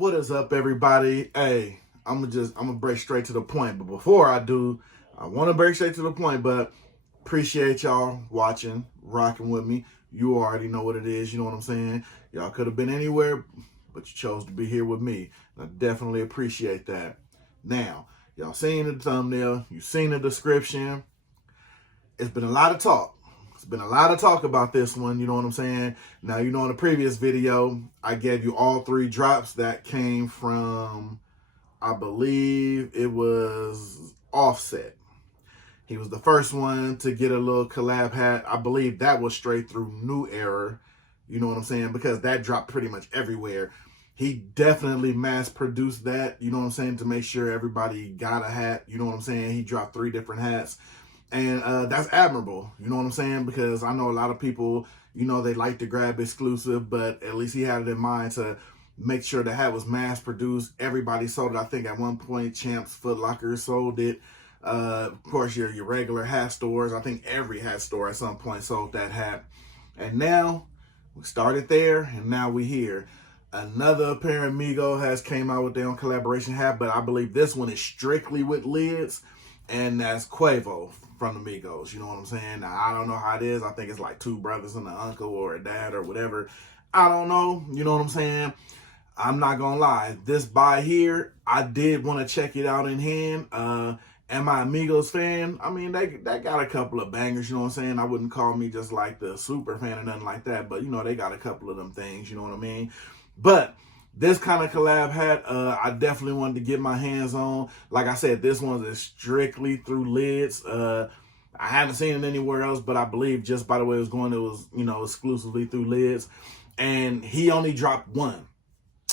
What is up, everybody? Hey, I'm gonna break straight to the point. But before I do, I want to break straight to the point. But appreciate y'all watching, rocking with me. You already know what it is. You know what I'm saying? Y'all could have been anywhere, but you chose to be here with me. And I definitely appreciate that. Now, y'all seen the thumbnail, you seen the description. It's been a lot of talk. It's been a lot of talk about this one, you know what I'm saying? Now, you know, in the previous video, I gave you all 3 drops that came from, I believe it was Offset. He was the first one to get a little collab hat. I believe that was straight through New Era, you know what I'm saying? Because that dropped pretty much everywhere. He definitely mass produced that, you know what I'm saying, to make sure everybody got a hat, you know what I'm saying? He dropped 3 different hats. And that's admirable, you know what I'm saying? Because I know a lot of people, you know, they like to grab exclusive, but at least he had it in mind to make sure the hat was mass produced. Everybody sold it. I think at one point, Champs, Foot Locker sold it. Of course, your regular hat stores. I think every hat store at some point sold that hat. And now we started there, and now we here. Another pair of Migo has came out with their own collaboration hat, but I believe this one is strictly with Lids, and that's Quavo from the Migos, you know what I'm saying? Now, I don't know how it is. I think it's like 2 brothers and an uncle or a dad or whatever. I don't know, you know what I'm saying? I'm not gonna lie. This buy here, I did want to check it out in hand. Am I a Migos fan? I mean, they got a couple of bangers, you know what I'm saying? I wouldn't call me just like the super fan or nothing like that, but, you know, they got a couple of them things, you know what I mean? But this kind of collab hat, I definitely wanted to get my hands on. Like I said, this one is strictly through Lids. I haven't seen it anywhere else, but I believe just by the way it was going, it was, you know, exclusively through Lids. And he only dropped one.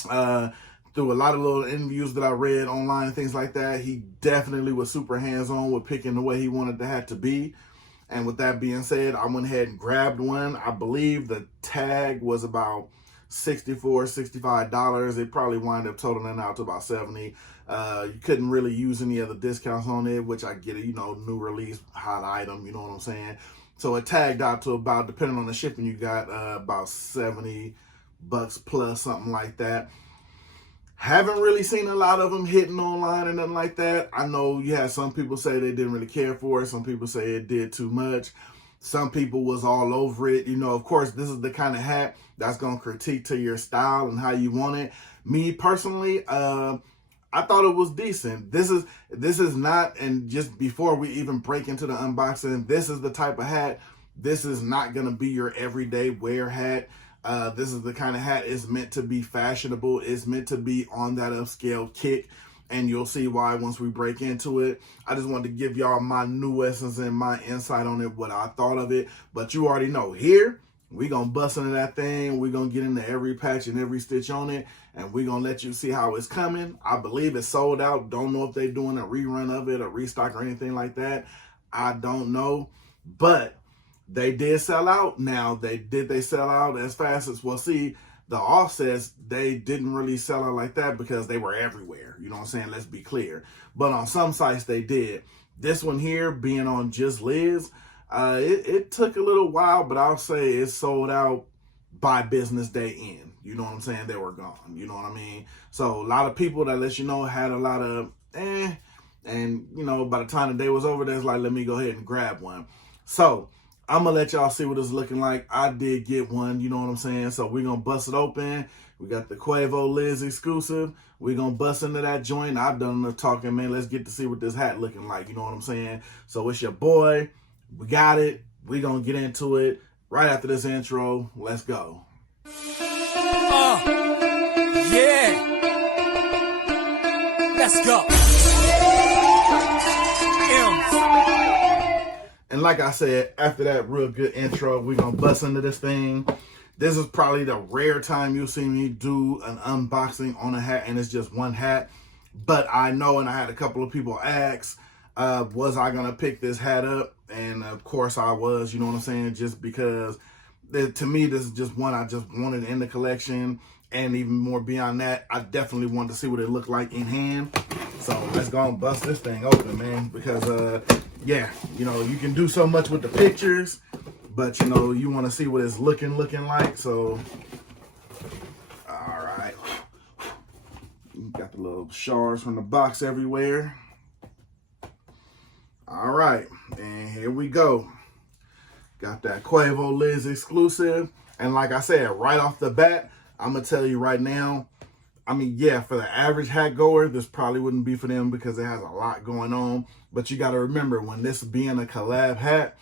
Through a lot of little interviews that I read online and things like that, he definitely was super hands-on with picking the way he wanted the hat to be. And with that being said, I went ahead and grabbed one. I believe the tag was about $64, $65. It probably wound up totaling out to about 70. You couldn't really use any other discounts on it, which I get it, you know, new release, hot item, you know what I'm saying? So it tagged out to about, depending on the shipping you got, about $70 plus, something like that. Haven't really seen a lot of them hitting online and nothing like that. I know you had some people say they didn't really care for it. Some people say it did too much. Some people was all over it. You know, of course, this is the kind of hat that's going to critique to your style and how you want it. Me personally, I thought it was decent. This is not, and just before we even break into the unboxing, this is the type of hat. This is not going to be your everyday wear hat. This is the kind of hat it's meant to be fashionable. It's meant to be on that upscale kick. And you'll see why once we break into it. I just wanted to give y'all my new essence and my insight on it, what I thought of it. But you already know, here, we're going to bust into that thing. We're going to get into every patch and every stitch on it. And we're going to let you see how it's coming. I believe it's sold out. Don't know if they're doing a rerun of it, a restock or anything like that. I don't know. But they did sell out. Now, did they sell out as fast as, well, see, the Offsets, they didn't really sell out like that because they were everywhere. You know what I'm saying? Let's be clear. But on some sites, they did. This one here, being on just Lids, it took a little while, but I'll say it sold out by business day end. You know what I'm saying? They were gone. You know what I mean? So a lot of people, that lets you know, had a lot of and, you know, by the time the day was over, that's like, let me go ahead and grab one. So I'm going to let y'all see what it's looking like. I did get one, you know what I'm saying? So we're going to bust it open. We got the Quavo Lids exclusive. We're going to bust into that joint. I've done enough talking, man. Let's get to see what this hat looking like, you know what I'm saying? So it's your boy. We got it. We're going to get into it right after this intro. Let's go. Yeah. Let's go. And like I said, after that real good intro, we're going to bust into this thing. This is probably the rare time you'll see me do an unboxing on a hat, and it's just one hat. But I know, and I had a couple of people ask, was I going to pick this hat up? And of course I was, you know what I'm saying? Just because, to me, this is just one I just wanted in the collection. And even more beyond that, I definitely wanted to see what it looked like in hand. So let's go and bust this thing open, man. Because, yeah, you know, you can do so much with the pictures, but, you know, you want to see what it's looking like. So, all right. Got the little shards from the box everywhere. All right, and here we go. Got that Quavo Lids exclusive. And like I said, right off the bat, I'm going to tell you right now, I mean, yeah, for the average hat goer, this probably wouldn't be for them because it has a lot going on. But you got to remember, when this being a collab hat,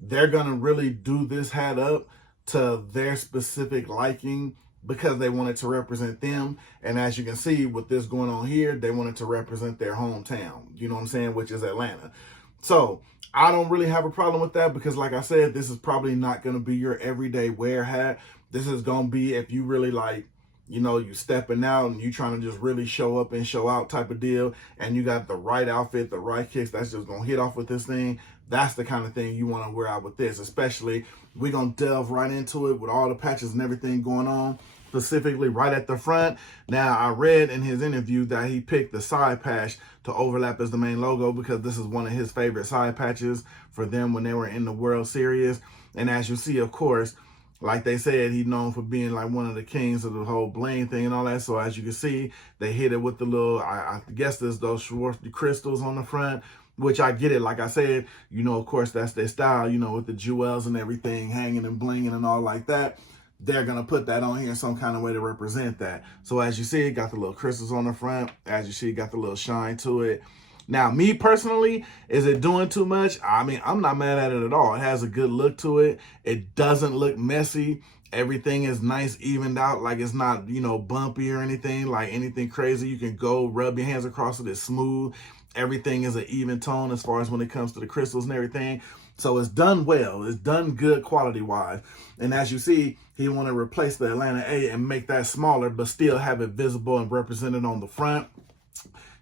they're going to really do this hat up to their specific liking because they want it to represent them. And as you can see with this going on here, they want it to represent their hometown, you know what I'm saying, which is Atlanta. So I don't really have a problem with that because, like I said, this is probably not going to be your everyday wear hat. This is going to be if you really like, you know, you stepping out and you trying to just really show up and show out type of deal, and you got the right outfit, the right kicks that's just going to hit off with this thing. That's the kind of thing you want to wear out with this, especially we're going to delve right into it with all the patches and everything going on, specifically right at the front. Now, I read in his interview that he picked the side patch to overlap as the main logo because this is one of his favorite side patches for them when they were in the World Series. And as you see, of course, like they said, he's known for being like one of the kings of the whole bling thing and all that. So as you can see, they hit it with the little, I guess there's those Swarovski crystals on the front, which I get it. Like I said, you know, of course, that's their style, you know, with the jewels and everything hanging and blinging and all like that. They're going to put that on here in some kind of way to represent that. So as you see, it got the little crystals on the front. As you see, it got the little shine to it. Now, me personally, is it doing too much? I mean, I'm not mad at it at all. It has a good look to it. It doesn't look messy. Everything is nice, evened out. Like it's not, you know, bumpy or anything, like anything crazy. You can go rub your hands across it. It's smooth. Everything is an even tone as far as when it comes to the crystals and everything. So it's done well. It's done good quality-wise. And as you see, he want to replace the Atlanta A and make that smaller, but still have it visible and represented on the front.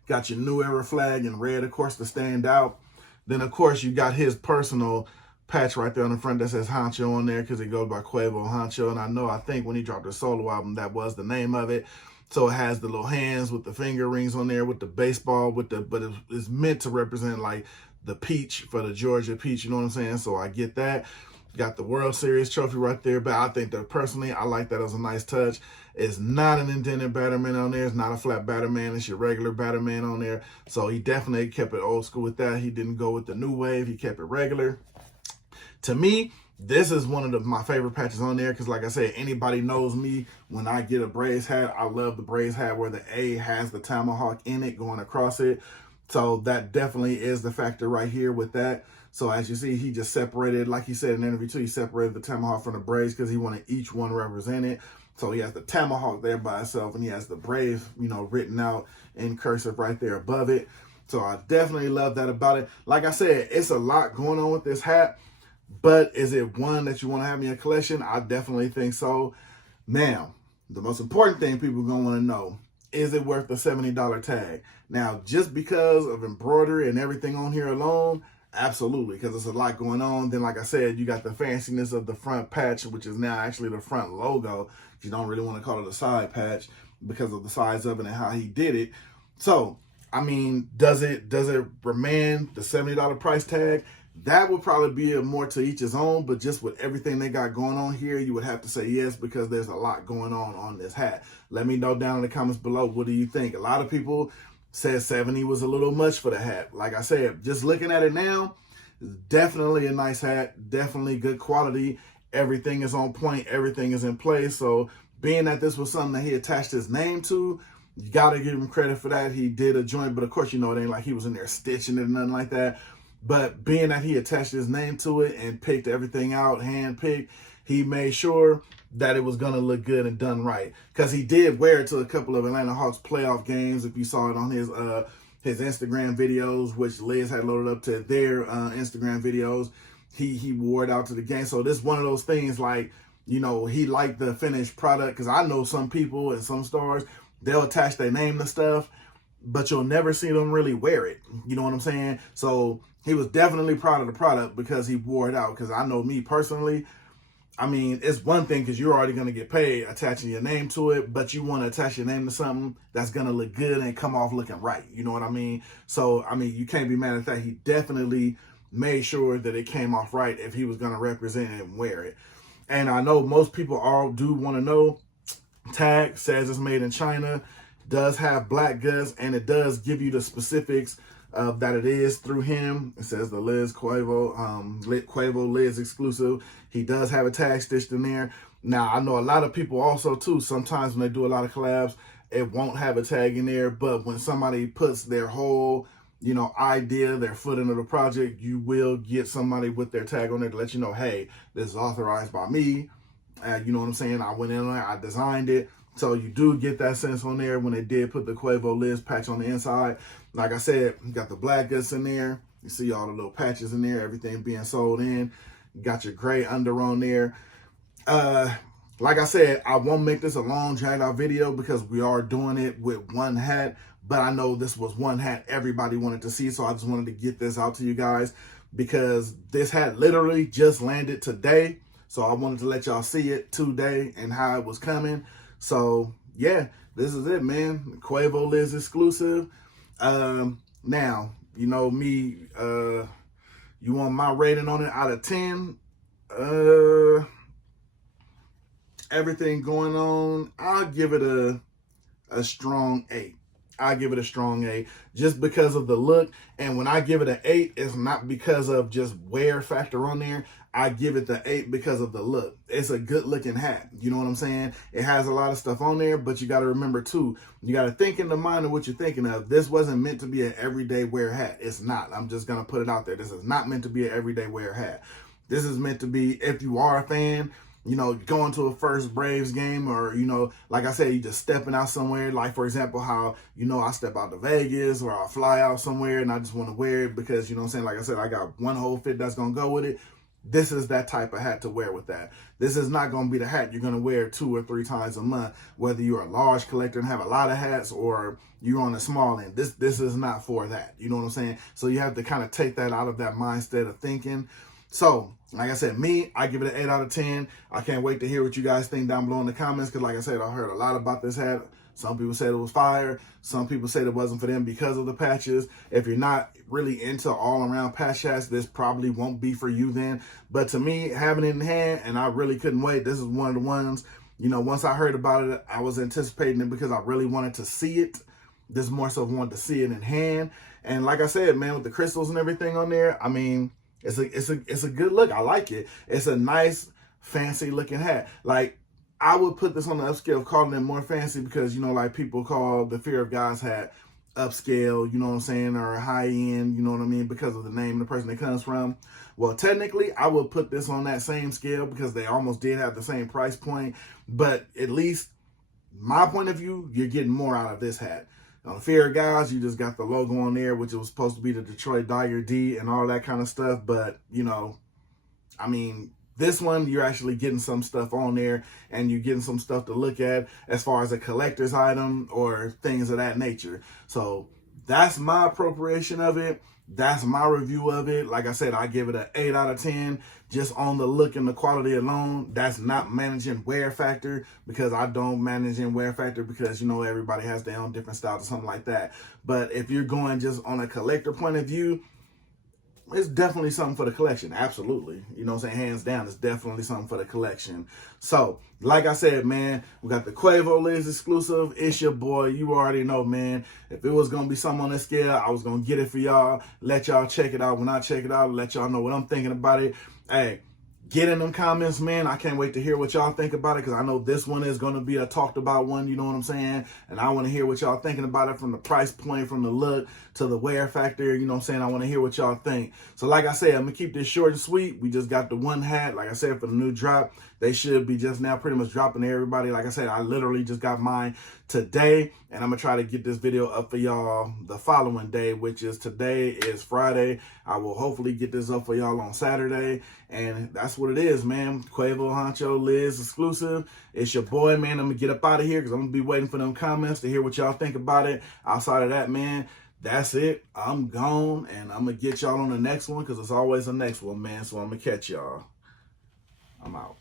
Got your New Era flag in red, of course, to stand out. Then, of course, you got his personal patch right there on the front that says Honcho on there because it goes by Quavo Honcho. And I think when he dropped the solo album, that was the name of it. So it has the little hands with the finger rings on there with the baseball, but it's meant to represent like the peach for the Georgia peach, you know what I'm saying? So I get that. Got the World Series trophy right there, but I think that personally, I like that as a nice touch. It's not an indented Batterman on there. It's not a flat Batterman. It's your regular Batterman on there. So he definitely kept it old school with that. He didn't go with the new wave. He kept it regular. To me, this is one of my favorite patches on there because, like I said, anybody knows me. When I get a Braves hat, I love the Braves hat where the A has the tomahawk in it going across it. So that definitely is the factor right here with that. So as you see, he just separated, like he said in the interview too, he separated the tomahawk from the Braves because he wanted each one represented. So he has the tomahawk there by itself and he has the Brave, you know, written out in cursive right there above it. So I definitely love that about it. Like I said, it's a lot going on with this hat, but is it one that you want to have in your collection? I definitely think so. Now, the most important thing people are going to want to know, is it worth the $70 tag? Now, just because of embroidery and everything on here alone, absolutely, because there's a lot going on. Then, like I said, you got the fanciness of the front patch, which is now actually the front logo. You don't really want to call it a side patch because of the size of it and how he did it. So, I mean, does it remain the $70 price tag? That would probably be a more to each his own, but just with everything they got going on here, you would have to say yes because there's a lot going on this hat. Let me know down in the comments below, what do you think? A lot of people said 70 was a little much for the hat. Like I said, just looking at it now, it's definitely a nice hat, definitely good quality. Everything is on point, everything is in place. So being that this was something that he attached his name to, you got to give him credit for that. He did a joint, but of course, you know, it ain't like he was in there stitching it or nothing like that. But being that he attached his name to it and picked everything out, hand-picked, he made sure that it was going to look good and done right. Because he did wear it to a couple of Atlanta Hawks playoff games. If you saw it on his Instagram videos, which Liz had loaded up to their Instagram videos, he wore it out to the game. So this is one of those things like, you know, he liked the finished product. Because I know some people and some stars, they'll attach their name to stuff, but you'll never see them really wear it. You know what I'm saying? So he was definitely proud of the product because he wore it out. Because I know me personally, I mean, it's one thing because you're already going to get paid attaching your name to it, but you want to attach your name to something that's going to look good and come off looking right. You know what I mean? So, I mean, you can't be mad at that. He definitely made sure that it came off right if he was going to represent it and wear it. And I know most people all do want to know, tag says it's made in China. does have black guts, and it does give you the specifics of that it is through him. It says the Lids Quavo Lids exclusive. He does have a tag stitched in there. Now, I know a lot of people also too, sometimes when they do a lot of collabs, it won't have a tag in there, but when somebody puts their whole, you know, idea, their foot into the project, you will get somebody with their tag on there to let you know, hey, this is authorized by me. You know what I'm saying? I went in there, I designed it. So you do get that sense on there when they did put the Quavo Lids patch on the inside. Like I said, you got the black guts in there. You see all the little patches in there, everything being sold in. You got your gray under on there. Like I said, I won't make this a long drag out video because we are doing it with one hat, but I know this was one hat everybody wanted to see, so I just wanted to get this out to you guys because this hat literally just landed today. So I wanted to let y'all see it today and how it was coming. So yeah, this is it, man. Quavo Lids exclusive. Now, you know me, you want my rating on it out of 10? Everything going on, I'll give it a strong 8. I give it a strong 8 just because of the look. And when I give it an 8, it's not because of just wear factor on there. I give it the 8 because of the look. It's a good looking hat. You know what I'm saying? It has a lot of stuff on there, but you got to remember too, you got to think in the mind of what you're thinking of. This wasn't meant to be an everyday wear hat. It's not. I'm just going to put it out there. This is not meant to be an everyday wear hat. This is meant to be, if you are a fan, you know, going to a first Braves game, or, you know, like I said, you just stepping out somewhere. Like, for example, how, you know, I step out to Vegas or I fly out somewhere and I just want to wear it because, you know what I'm saying? Like I said, I got one whole fit that's going to go with it. This is that type of hat to wear with that. This is not going to be the hat you're going to wear 2 or 3 times a month, whether you're a large collector and have a lot of hats or you're on the small end. This is not for that. You know what I'm saying? So you have to kind of take that out of that mindset of thinking. So, like I said, I give it an 8 out of 10. I can't wait to hear what you guys think down below in the comments because, like I said, I heard a lot about this hat. Some people said it was fire. Some people said it wasn't for them because of the patches. If you're not really into all-around patch hats, this probably won't be for you then. But to me, having it in hand, and I really couldn't wait. This is one of the ones, you know, once I heard about it, I was anticipating it because I really wanted to see it. This more so wanted to see it in hand. And like I said, man, with the crystals and everything on there, I mean, it's a good look. I like it. It's a nice, fancy looking hat. Like, I would put this on the upscale of calling it more fancy because, you know, like people call the Fear of God's hat upscale, you know what I'm saying, or high end, you know what I mean, because of the name of the person it comes from. Well, technically, I would put this on that same scale because they almost did have the same price point. But at least, my point of view, you're getting more out of this hat. On Fear of Gods, you just got the logo on there, which was supposed to be the Detroit Dyer D and all that kind of stuff. But, you know, I mean, this one, you're actually getting some stuff on there and you're getting some stuff to look at as far as a collector's item or things of that nature. So that's my appropriation of it. That's my review of it. Like I said, I give it an 8 out of 10 just on the look and the quality alone. That's not managing wear factor because I don't manage in wear factor because, you know, everybody has their own different styles or something like that. But if you're going just on a collector point of view, it's definitely something for the collection. Absolutely. You know what I'm saying? Hands down, it's definitely something for the collection. So, like I said, man, we got the Quavo Lids exclusive. It's your boy. You already know, man. If it was going to be something on that scale, I was going to get it for y'all. Let y'all check it out. When I check it out, let y'all know what I'm thinking about it. Hey, get in them comments, man. I can't wait to hear what y'all think about it because I know this one is going to be a talked about one, you know what I'm saying? And I want to hear what y'all thinking about it from the price point, from the look to the wear factor, you know what I'm saying? I want to hear what y'all think. So like I said, I'm going to keep this short and sweet. We just got the one hat, like I said, for the new drop. They should be just now pretty much dropping to everybody. Like I said, I literally just got mine today, and I'm going to try to get this video up for y'all the following day, which is today is Friday. I will hopefully get this up for y'all on Saturday, and that's what it is, man. Quavo Honcho Lids exclusive. It's your boy, man. I'm going to get up out of here because I'm going to be waiting for them comments to hear what y'all think about it. Outside of that, man, that's it. I'm gone, and I'm going to get y'all on the next one because it's always the next one, man. So I'm going to catch y'all. I'm out.